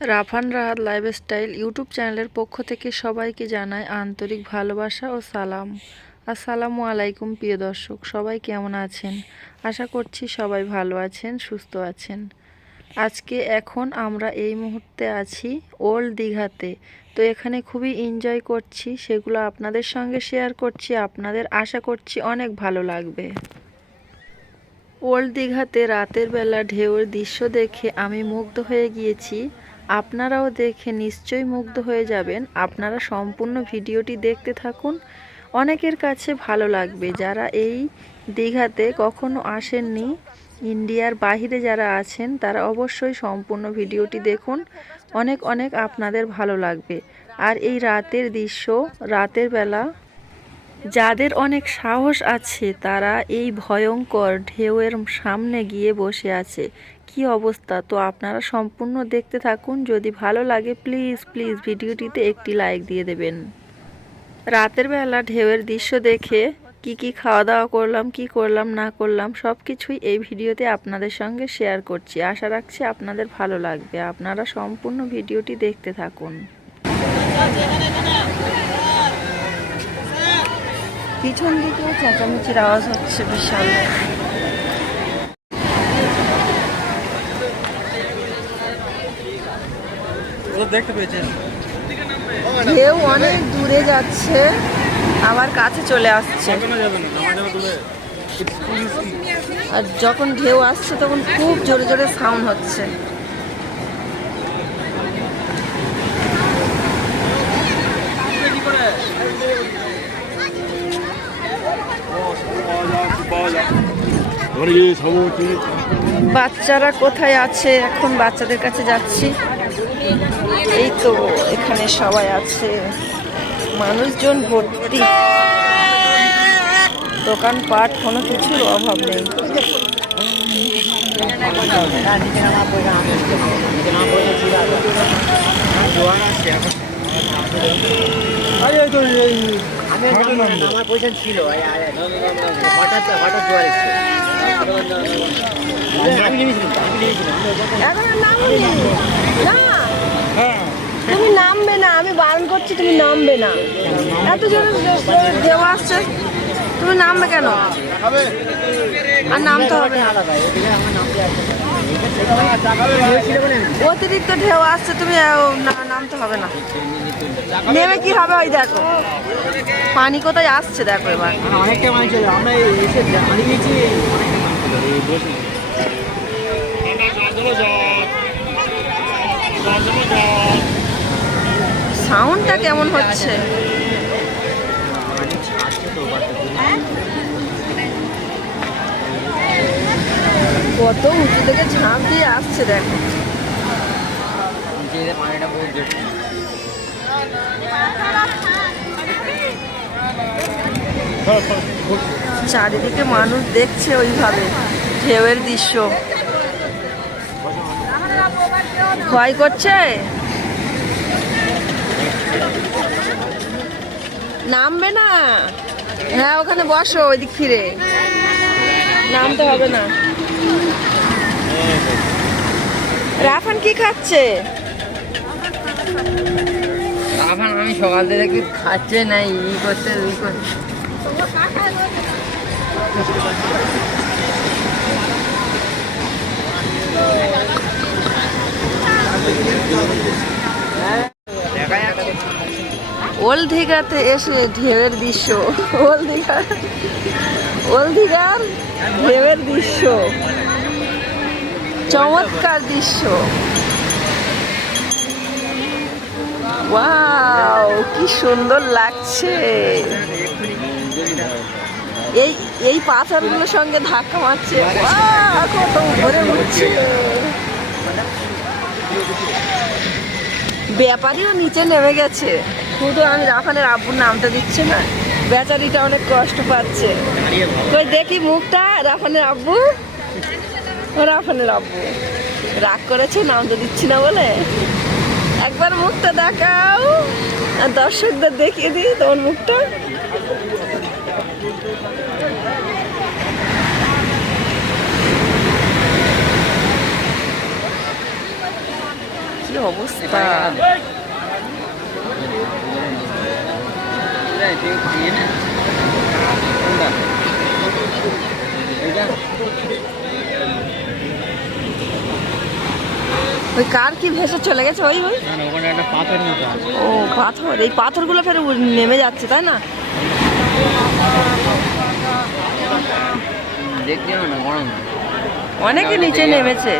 Rafan Rahat lifestyle YouTube চ্যানেলের পক্ষ থেকে সবাইকে জানায় আন্তরিক ভালোবাসা ও সালাম। আসসালামু আলাইকুম, প্রিয় দর্শক, সবাই কেমন আছেন? আশা করছি সবাই ভালো আছেন, সুস্থ আছেন। আজকে এখন আমরা এই মুহূর্তে আছি ওল্ড দীঘাতে। তো এখানে খুবই এনজয় করছি, সেগুলো আপনাদের সঙ্গে শেয়ার করছি, আপনাদের আশা করছি অনেক ভালো লাগবে। ওল্ড দীঘাতে রাতের বেলা ঢেউয়ের দৃশ্য দেখে আমি মুগ্ধ হয়ে গিয়েছি। আপনারাও দেখে নিশ্চয়ই মুগ্ধ হয়ে যাবেন। আপনারা সম্পূর্ণ ভিডিওটি দেখতে থাকুন। অনেকের কাছে ভালো লাগবে। যারা এই দীঘাতে কখনো আসেননি, ইন্ডিয়ার বাইরে যারা আছেন, তারা অবশ্যই সম্পূর্ণ ভিডিওটি দেখুন। অনেক অনেক আপনাদের ভালো লাগবে। আর এই রাতের দৃশ্য, রাতের বেলা, যাদের অনেক সাহস আছে, তারা এই ভয়ঙ্কর ঢেউয়ের সামনে গিয়ে বসে আছে। কি অবস্থা? তো আপনারা সম্পূর্ণ দেখতে থাকুন। যদি ভালো লাগে প্লিজ প্লিজ ভিডিওটিতে একটি লাইক দিয়ে দেবেন। রাতের বেলা ঢেউয়ের দৃশ্য দেখে কি কি খাওয়া দাওয়া করলাম, কি করলাম, না করলাম সব কিছুই এই ভিডিওতে আপনাদের সঙ্গে শেয়ার করছি। আশা রাখছি আপনাদের ভালো লাগবে। আপনারা সম্পূর্ণ ভিডিওটি দেখতে থাকুন। পিছন দিকেও চেঁচামেচির আওয়াজ হচ্ছে বিশাল। দেখতে পেয়েছেন ঢেউ অনেক দূরে যাচ্ছে আবার কাছে চলে আসছে। কেন যাবে না নামা যাবে দূরে। আর যখন ঢেউ আসছে তখন খুব জোরে জোরে সাউন্ড হচ্ছে। বাচ্চারা কোথায় আছে? এখন বাচ্চাদের কাছে যাচ্ছি। এই তো এখানে সবাই আছে। মানুষজন ভর্তি। দোকানপাট কোনো কিছুর অভাব নেই। আমার পয়সা ছিল হঠাৎ হঠাৎ জোয়ার এসছে। তুমি নামবে না, আমি বারণ করছি, তুমি নামবে না। এত জোরে দেওয়া আসছে, তুমি নামবে কেন? আর নামতে হবে অতিরিক্ত ঢেউ আসছে, তুমি নামতে হবে না। নেমে কি হবে ওই দেখো। পানি কোথায় আসছে দেখো এবার। আমরা এসে দাঁড়িয়ে গেছি সাউন্ডটা কেমন হচ্ছে? কত উঁচু থেকে ঝাঁপ দিয়ে আসছে, দেখো। চারিদিকে মানুষ দেখছে ওইভাবে, ঢেউয়ের দৃশ্য। ভয় করছে? নামবে না। হ্যাঁ ওখানে বসো, ওইদিক ফিরে। নামতে হবে না। রাফান কি খাচ্ছে? এখন আমি সকাল থেকে কি খাচ্ছে না, ই করতে ই করতে দেখা যাচ্ছে ওল দীঘাতে এসে ঢেউয়ের দৃশ্য। ওল দীঘা ওল দীঘার ঢেউয়ের দৃশ্য। চমৎকার দৃশ্য। ওয়াও, কি সুন্দর লাগছে। এই এই পাথরগুলোর সঙ্গে ধাক্কা মারছে। কত উপরে উঠছে। ব্যাপারীও নিচে নেমে গেছে। শুধু আমি রাফানের আব্বুর নামটা দিচ্ছে না, বেচারিটা অনেক কষ্ট পাচ্ছে। কই দেখি মুখটা রাফানের আব্বু? রাফানের আব্বু। রাগ করেছে নামটা দিচ্ছি না বলে। একবার মুখটা দেখাও। আর দর্শকদের দেখিয়ে দিই তোমার মুখটা। কি অবস্থা। ওই কার কি ভেসে চলে গেছে? ওই ওই। ও পাথর। এই পাথরগুলো ফের নেমে যাচ্ছে তাই না? দেখতে অনেকে নিচে নেমেছে।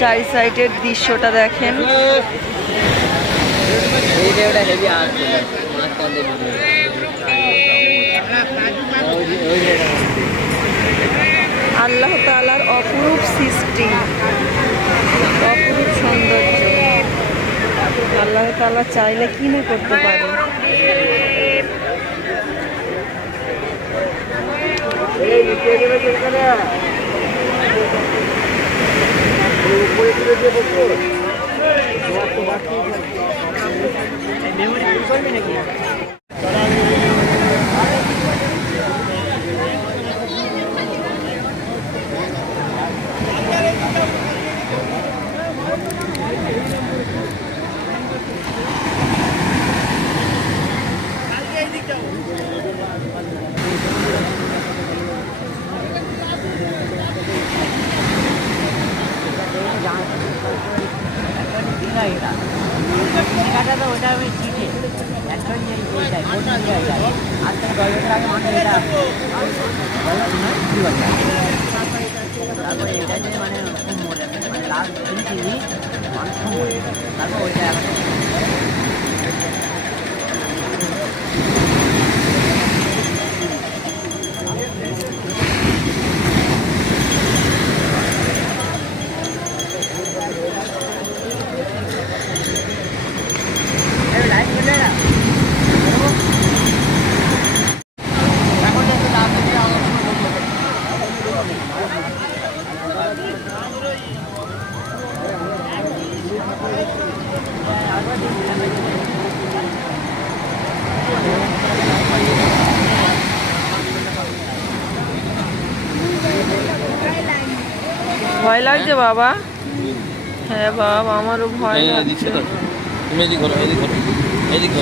চারি সাইডের দৃশ্যটা দেখেন। এই আল্লাহ তালার অপরূপ সৃষ্টি অপরূপ সৌন্দর্য। আল্লাহ তালা চাইলে কি না করতে পারে। এটা তো ওটা আমি চিঠে এখন এই ওইটাই কোন জায়গায় তারপরে এটা যে মানে মানে তারপর ওইটা এখন লাইট চলে না এখন একটু দাম দিয়ে আমার ভয় লাগছে বাবা। হ্যাঁ বাবা আমারও ভয় লাগছে।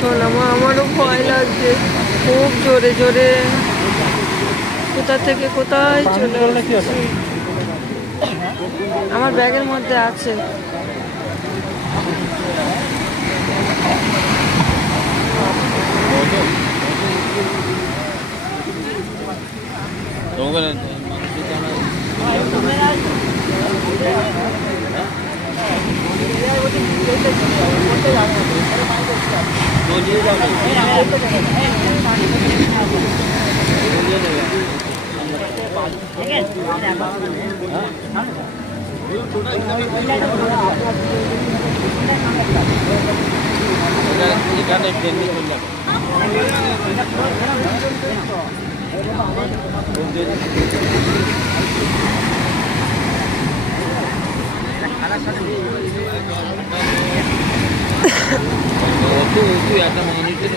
শোনামো আমারও ভয় লাগছে। খুব জোরে জোরে। কোথা থেকে কোথায় চলে আমার ব্যাগের মধ্যে আছে। ওখানে এখানে ট্রেনে চলে যাবে তুই একটা মানুষের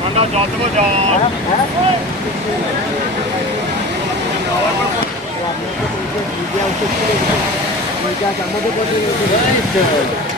ঠান্ডা জল দেবো জল আমাদের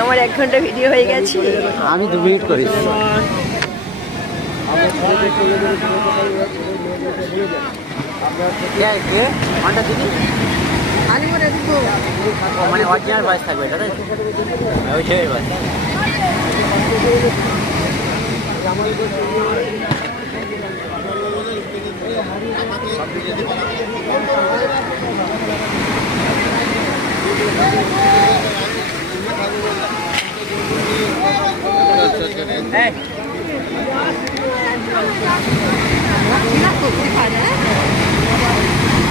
আমার এক ঘণ্টা ভিডিও হয়ে গেছে। আমি দু মিনিট করেছি মানে অরিজিনাল বয়স থাকবে এটা ওই সেই বয়স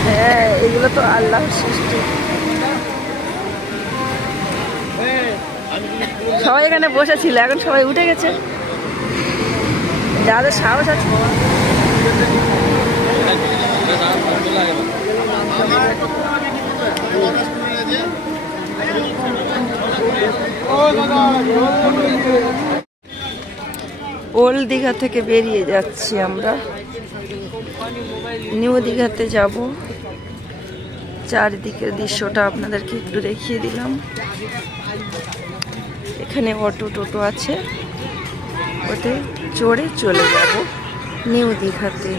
হ্যাঁ এগুলো তো আল্লাহর সৃষ্টি সবাই এখানে বসেছিল, এখন সবাই উঠে গেছে। যাদের সাহস আছে ওল্ড দীঘা থেকে বেরিয়ে যাচ্ছি আমরা। নিউ দীঘাতে যাব। চারিদিকের দৃশ্যটা আপনাদেরকে একটু দেখিয়ে দিলাম। এখানে অটো টোটো আছে। ওতে চড়ে চলে যাব নিউ দীঘাতে।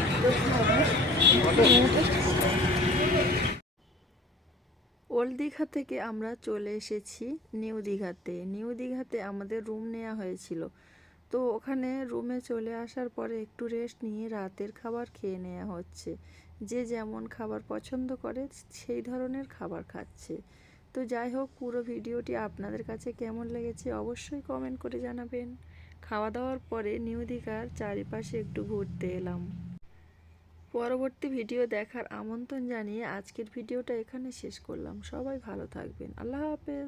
ওল্ড দীঘা থেকে আমরা চলে এসেছি নিউ দীঘাতে। নিউ দীঘাতে আমাদের রুম নেওয়া হয়েছিল। তো ওখানে রুমে চলে আসার পরে একটু রেস্ট নিয়ে রাতের খাবার খেয়ে নেওয়া হচ্ছে। যে যেমন খাবার পছন্দ করে, সেই ধরনের খাবার খাচ্ছে। তো যাই হোক, পুরো ভিডিওটি আপনাদের কাছে কেমন লেগেছে অবশ্যই কমেন্ট করে জানাবেন। খাওয়া দাওয়ার পরে নিউ দীঘার চারিপাশে একটু ঘুরতে এলাম। পরবর্তী ভিডিও দেখার আমন্ত্রণ জানিয়ে আজকের ভিডিওটা এখানে শেষ করলাম। সবাই ভালো থাকবেন। আল্লাহ হাফেজ।